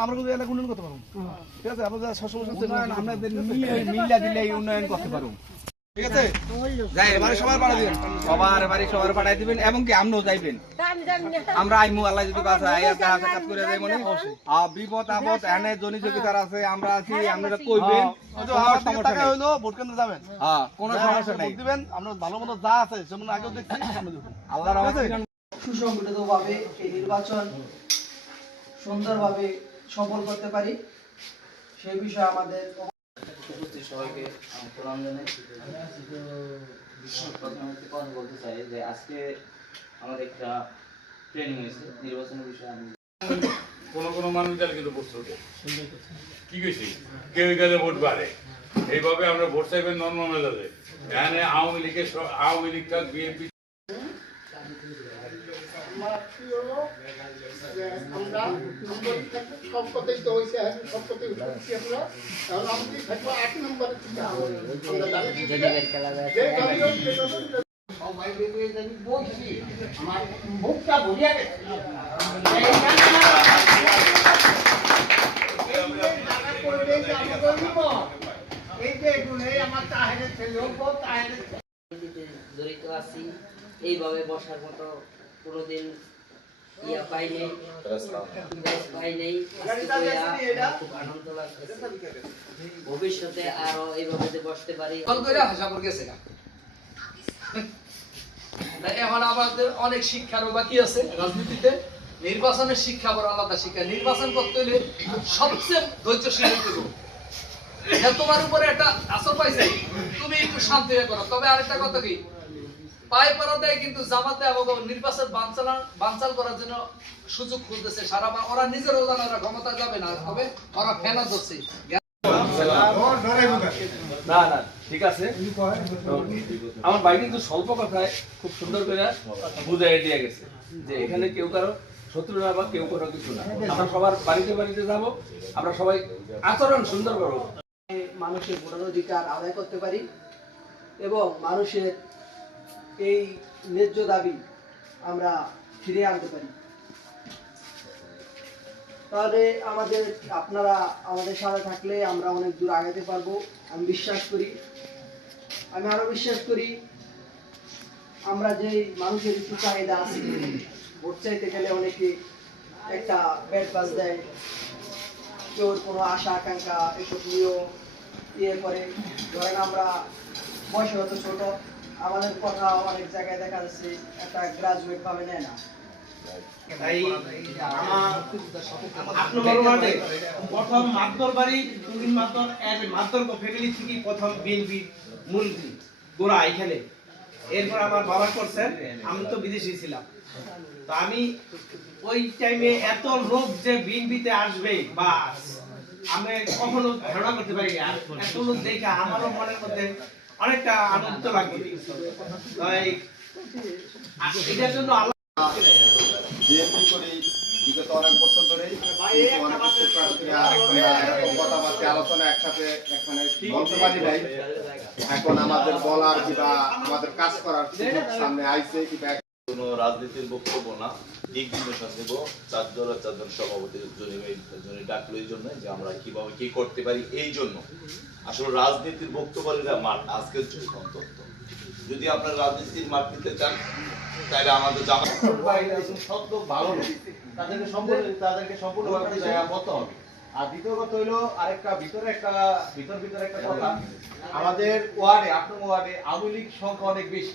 আমরা দিলে উন্নয়ন করতে পারব ঠিক আছে? যাই এবারে সবার বাড়া দিবেন। সবার বাড়ি সবার পাঠাই দিবেন এবং কি আমরাও যাইবেন। আমরা আইমু আল্লাহ যদি বাসা আইয়া দেখা সাক্ষাৎ করে যাই মনে। বিপদ আপদ এনে জনি আছে আমরা আছি আপনারা কইবেন। হ্যাঁ কোনো সমস্যা নাই। ভোট দিবেন আমরা ভালো মতো যা আছে যেমন আগেও দেখছি সামনে দেখুন। আল্লাহর রহমতে সুসংগঠিতভাবে এই নির্বাচন সুন্দরভাবে সফল করতে পারি সেই বিষয়ে আমাদের সবাইকে প্রণাম জানাই প্রথমে কথা বলতে চাই যে আজকে আমাদের একটা ট্রেনিং হয়েছে নির্বাচনের বিষয়ে আমি কোন কোন মানুষ গেলে কিন্তু ভোট কি কইছি কেউ গেলে ভোট বাড়ে এইভাবে আমরা ভোট চাইবেন নর্মাল মেজাজে এখানে আওয়ামী লীগের আওয়ামী লীগ থাক বিএনপি আমরা তো হয়েছে উঠছি আমরা? কারণ আমাদের থাকব? আট নম্বরে সবাই বলছি মুখটা ভরিয়া গেছে। জড়িত আছি এইভাবে বসার মতো ইয়া পাই পাই খুব আনন্দ লাগতেছে ভবিষ্যতে আরও এইভাবে যে বসতে পারি। কল করে গেছে এখন আমাদের অনেক শিক্ষারও বাকি আছে রাজনীতিতে। নির্বাচনের শিক্ষা বড় আলাদা শিক্ষা। নির্বাচন করতে হলে সবচেয়ে ধৈর্যশীল হতে তোমার উপরে একটা আসর পাইছে। তুমি একটু শান্তি হয়ে করো। তবে আরেকটা কথা কি? পায়ে পড়া দেয় কিন্তু জামাতে এবং নির্বাচন বানচাল বানচাল করার জন্য সুযোগ খুঁজতেছে। সারা বা- ওরা নিজেরও জানে ওরা ক্ষমতা যাবে না। তবে ওরা ফেনা ধরছে। না না ঠিক আছে। আমার ভাই কিন্তু স্বল্প কথায় খুব সুন্দর করে বুঝাই দিয়ে গেছে যে এখানে কেউ কারও শত্রু না বা কেউ কোনো কিছু না। আমরা সবার বাড়িতে বাড়িতে যাব আমরা সবাই আচরণ সুন্দর করব। মানুষের ভোটার অধিকার আদায় করতে পারি এবং মানুষের এই ন্যায্য দাবি আমরা ফিরিয়ে আনতে পারি। তাহলে আমাদের, আপনারা আমাদের সাথে থাকলে আমরা অনেক দূর আগাতে পারব, আমি বিশ্বাস করি। আমি আরও বিশ্বাস করি, আমরা যে মানুষের একটু চাহিদা আছে, ভোট চাইতে গেলে অনেকে একটা ব্যাট বাজ দেয়। কেউ কোনো আশা, আকাঙ্ক্ষা, এসব নিয়েও ইয়ে করে। ধরেন আমরা বয়সে হয়তো ছোট আমাদের কথা অনেক জায়গায় দেখা যাচ্ছে, একটা গ্রাজুয়েট ভাবে নেয় না। আমি তো বিদেশে ছিলাম। তো আমি ওই টাইমে এত লোক যে বিএনপিতে আসবে বা আমি কখনো ধারণা করতে পারি আর এত লোক দেখে আমারও মনের মধ্যে অনেকটা আনন্দ লাগে। এটার জন্য বিগত অনেক বছর কথাবার্তা আলোচনা একসাথে এখানে বলতে পারি নাই এখন আমাদের বলার কিংবা আমাদের কাজ করার সামনে আইসে কিংবা কোনো রাজনীতির বক্তব্য না দিক নির্দেশন দেব চারজন জন্য ডাকলো এই জন্য যে আমরা কীভাবে কি করতে পারি এই জন্য। আসলে রাজনীতির মাঠ আজকের যুগ অন্তত যদি আপনার রাজনীতির মাঠ নিতে চান তাহলে আমাদের জামা শব্দ ভালো তাদেরকে সম্পূর্ণ তাদেরকে সম্পূর্ণভাবে জায়গা করতে হবে। আর দ্বিতীয় কথা হইল আরেকটা ভিতরে একটা ভিতর ভিতরে একটা কথা। আমাদের ওয়ার্ডে আট নম্বর ওয়ার্ডে আওয়ামী লীগ সংখ্যা অনেক বেশি।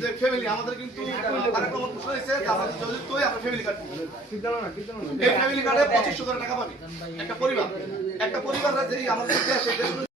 যে ফ্যামিলি আমাদের কিন্তু আরেকটা আমার হয়েছে যে আমাদের যদি তুই আমরা ফ্যামিলি কার্ড এই ফ্যামিলি কার্ডে পঁচিশশো করে টাকা পাবি। একটা পরিবার একটা পরিবার যেই আমাদের দেশে দেশ